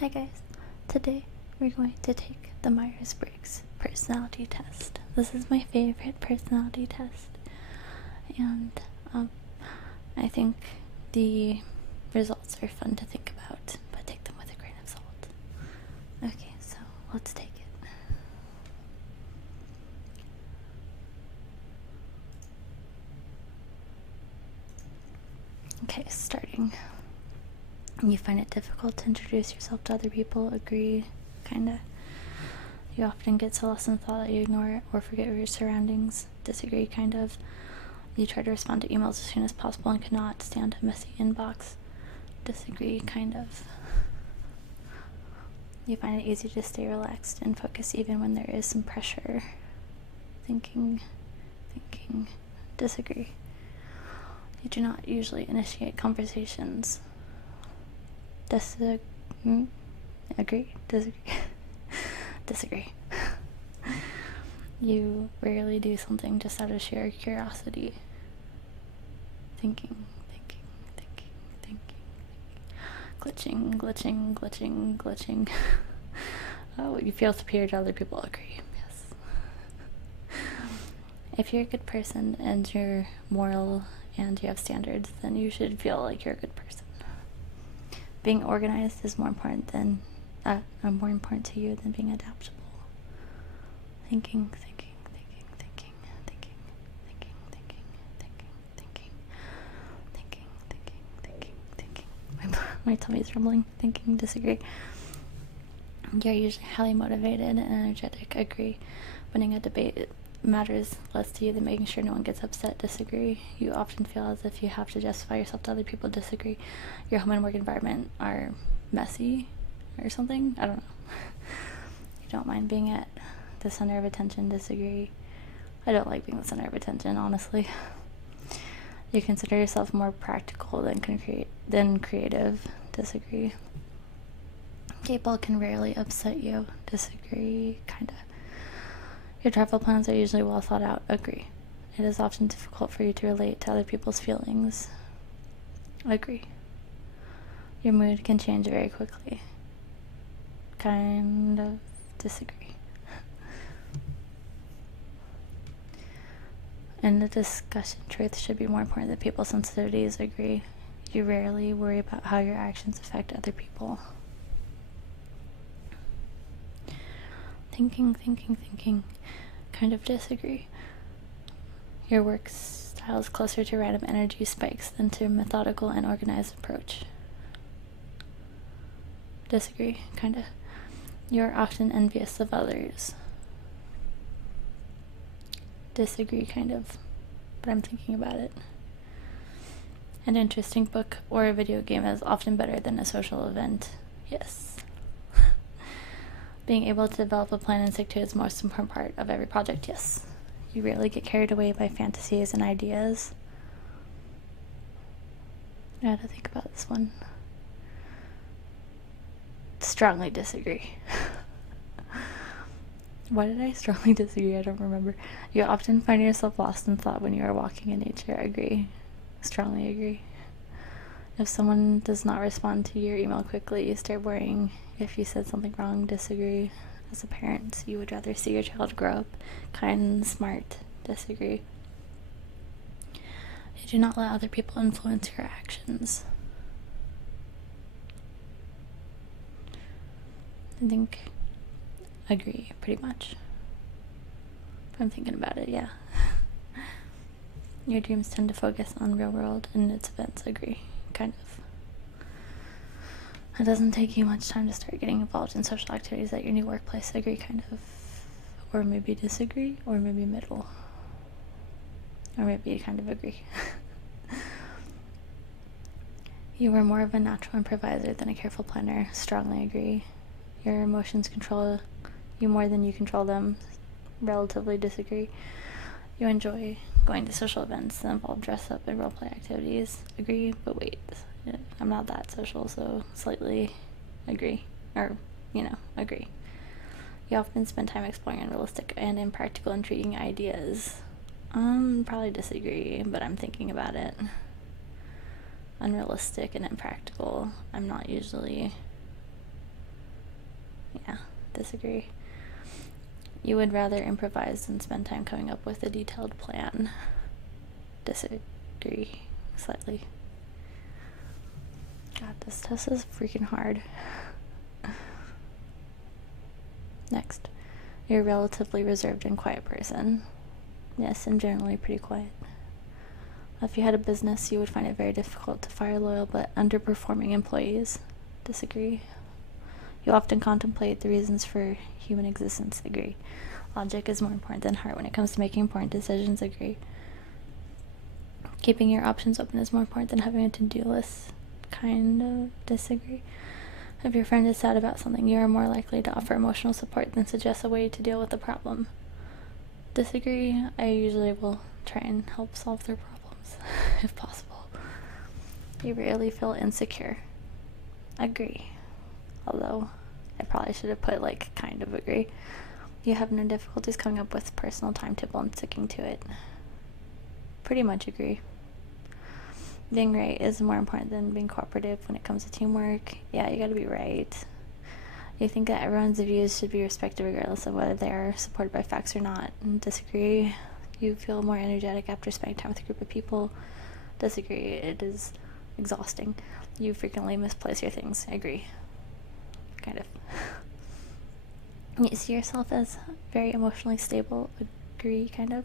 Hi guys, today we're going to take the Myers-Briggs personality test. This is my favorite personality test, and I think the results are fun to think about, but take them with a grain of salt. Okay, so let's take it. Okay, starting. You find it difficult to introduce yourself to other people? Agree, kinda. You often get so lost in thought that you ignore it or forget your surroundings? Disagree, kind of. You try to respond to emails as soon as possible and cannot stand a messy inbox? Disagree, kind of. You find it easy to stay relaxed and focused even when there is some pressure? Thinking. Disagree. You do not usually initiate conversations? Agree? Disagree. You rarely do something just out of sheer curiosity? Thinking. Glitching. Oh, you feel superior to other people? Agree. Yes. If you're a good person and you're moral and you have standards, then you should feel like you're a good person. Being organized is more important to you than being adaptable? Thinking. My tummy's rumbling. Thinking. Disagree. You're usually highly motivated and energetic? Agree. Winning a debate matters less to you than making sure no one gets upset? Disagree. You often feel as if you have to justify yourself to other people? Disagree. Your home and work environment are messy or something? I don't know. You don't mind being at the center of attention? Disagree. I don't like being the center of attention, honestly. You consider yourself more practical than creative? Disagree. People can rarely upset you? Disagree, kinda. Your travel plans are usually well thought out? Agree. It is often difficult for you to relate to other people's feelings? Agree. Your mood can change very quickly? Kind of. Disagree. In the discussion, truth should be more important than people's sensitivities? Agree. You rarely worry about how your actions affect other people? Thinking. Kind of. Disagree. Your work style is closer to random energy spikes than to a methodical and organized approach? Disagree, kinda. You're often envious of others? Disagree, kind of, but I'm thinking about it. An interesting book or a video game is often better than a social event? Yes. Being able to develop a plan and stick to it is the most important part of every project? Yes. You rarely get carried away by fantasies and ideas? I had to think about this one. Strongly disagree. Why did I strongly disagree? I don't remember. You often find yourself lost in thought when you are walking in nature? Agree. Strongly agree. If someone does not respond to your email quickly, you start worrying if you said something wrong? Disagree. As a parent, you would rather see your child grow up kind and smart? Disagree. You do not let other people influence your actions? I think agree, pretty much. If I'm thinking about it, yeah. Your dreams tend to focus on real world and its events? Agree, kind of. It doesn't take you much time to start getting involved in social activities at your new workplace? Agree, kind of. Or maybe disagree, or maybe middle. Or maybe kind of agree. You are more of a natural improviser than a careful planner? Strongly agree. Your emotions control you more than you control them? Relatively disagree. You enjoy going to social events that involve dress up and roleplay activities? Agree, but wait, I'm not that social, so slightly agree. Or, agree. You often spend time exploring unrealistic and impractical intriguing ideas? Probably disagree, but I'm thinking about it. Unrealistic and impractical. I'm not usually Yeah, disagree. You would rather improvise than spend time coming up with a detailed plan. Disagree slightly. God, this test is freaking hard. Next, you're a relatively reserved and quiet person. Yes, I'm generally pretty quiet. If you had a business, you would find it very difficult to fire loyal but underperforming employees. Disagree. You often contemplate the reasons for human existence. Agree. Logic is more important than heart when it comes to making important decisions. Agree. Keeping your options open is more important than having a to-do list. Kind of disagree. If your friend is sad about something, you are more likely to offer emotional support than suggest a way to deal with the problem. Disagree. I usually will try and help solve their problems, if possible. You rarely feel insecure. Agree. Although, I probably should have put, like, kind of agree. You have no difficulties coming up with personal timetable and sticking to it. Pretty much agree. Being right is more important than being cooperative when it comes to teamwork. Yeah, you gotta be right. You think that everyone's views should be respected regardless of whether they are supported by facts or not. And disagree. You feel more energetic after spending time with a group of people. Disagree. It is exhausting. You frequently misplace your things. Agree. Kind of. You see yourself as very emotionally stable. Agree, kind of.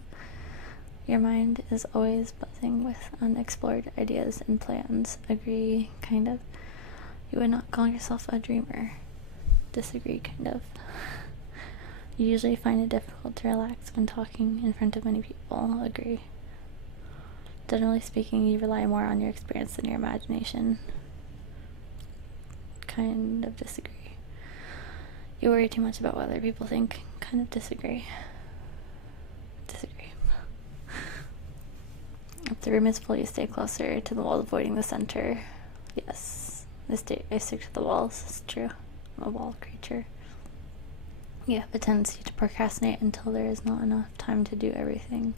Your mind is always buzzing with unexplored ideas and plans. Agree, kind of. You would not call yourself a dreamer. Disagree, kind of. You usually find it difficult to relax when talking in front of many people. Agree. Generally speaking, you rely more on your experience than your imagination. Kind of disagree. You worry too much about what other people think. Kind of disagree. Disagree. If the room is full, you stay closer to the wall, avoiding the center. Yes. I stick to the walls. It's true. I'm a wall creature. You have a tendency to procrastinate until there is not enough time to do everything.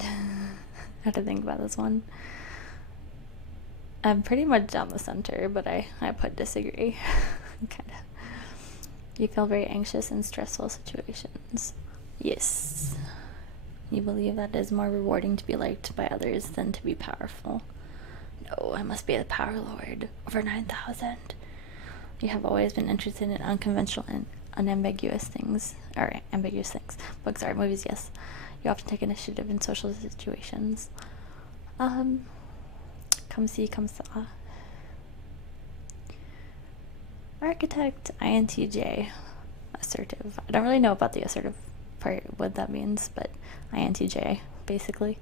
I have to think about this one. I'm pretty much down the center, but I put disagree. Kind of. You feel very anxious in stressful situations. Yes. You believe that it is more rewarding to be liked by others than to be powerful. No, I must be the power lord. Over 9,000. You have always been interested in unconventional and unambiguous things. Or ambiguous things. Books, art, movies, yes. You often take initiative in social situations. Come see, come saw. Architect INTJ. Assertive. I don't really know about the assertive part, what that means, but INTJ, basically.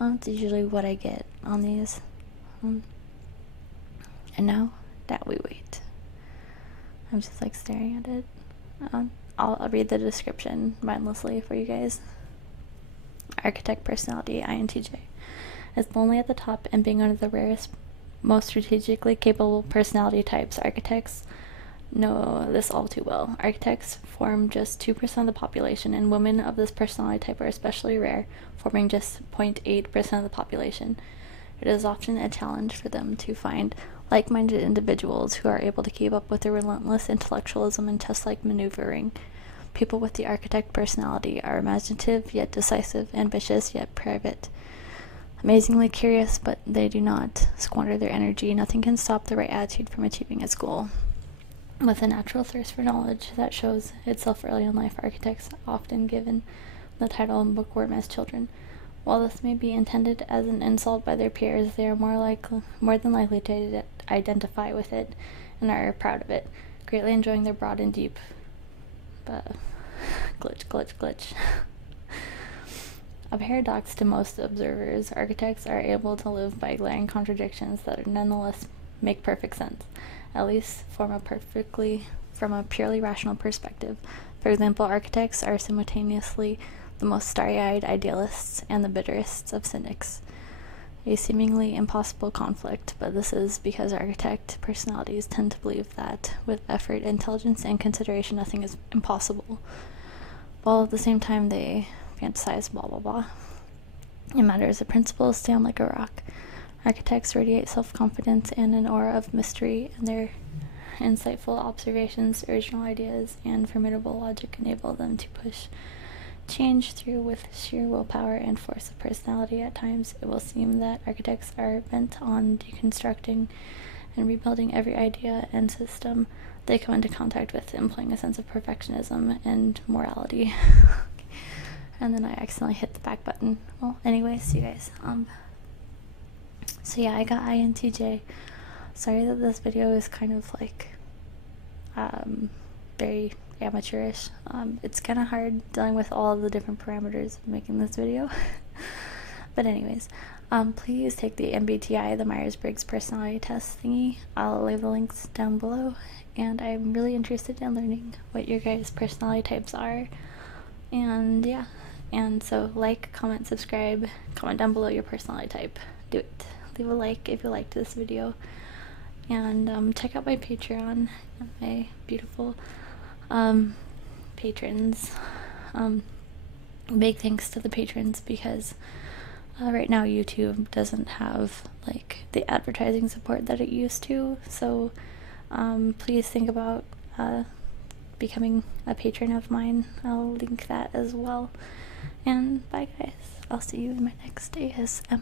It's usually what I get on these. And now that we wait. I'm just like staring at it. I'll read the description mindlessly for you guys. Architect personality, INTJ. Is lonely at the top and being one of the rarest, most strategically capable personality types. Architects know this all too well. Architects form just 2% of the population, and women of this personality type are especially rare, forming just 0.8% of the population. It is often a challenge for them to find like-minded individuals who are able to keep up with their relentless intellectualism and chess-like maneuvering. People with the architect personality are imaginative, yet decisive, ambitious, yet private. Amazingly curious, but they do not squander their energy. Nothing can stop the right attitude from achieving its goal. With a natural thirst for knowledge that shows itself early in life, architects are often given the title and bookworm as children. While this may be intended as an insult by their peers, they are more than likely to identify with it and are proud of it, greatly enjoying their broad and deep. But glitch. A paradox to most observers, architects are able to live by glaring contradictions that nonetheless make perfect sense, at least from a purely rational perspective. For example, architects are simultaneously the most starry-eyed idealists and the bitterest of cynics. A seemingly impossible conflict, but this is because architect personalities tend to believe that with effort, intelligence, and consideration, nothing is impossible, while at the same time they fantasize blah blah blah. In matters of principle, stand like a rock. Architects radiate self-confidence and an aura of mystery, and their insightful observations, original ideas, and formidable logic enable them to push change through with sheer willpower and force of personality. At times, it will seem that architects are bent on deconstructing and rebuilding every idea and system they come into contact with, employing a sense of perfectionism and morality. And then I accidentally hit the back button. Well, anyways, you guys, so yeah, I got INTJ. Sorry that this video is kind of like, very amateurish. It's kind of hard dealing with all of the different parameters of making this video. But anyways, please take the MBTI, the Myers-Briggs personality test thingy. I'll leave the links down below, and I'm really interested in learning what your guys' personality types are. And yeah, and so like, comment, subscribe, comment down below your personality type. Do it. Leave a like if you liked this video, and check out my Patreon and my beautiful patrons. Big thanks to the patrons, because right now YouTube doesn't have like the advertising support that it used to, so please think about becoming a patron of mine. I'll link that as well. And bye guys, I'll see you in my next ASMR.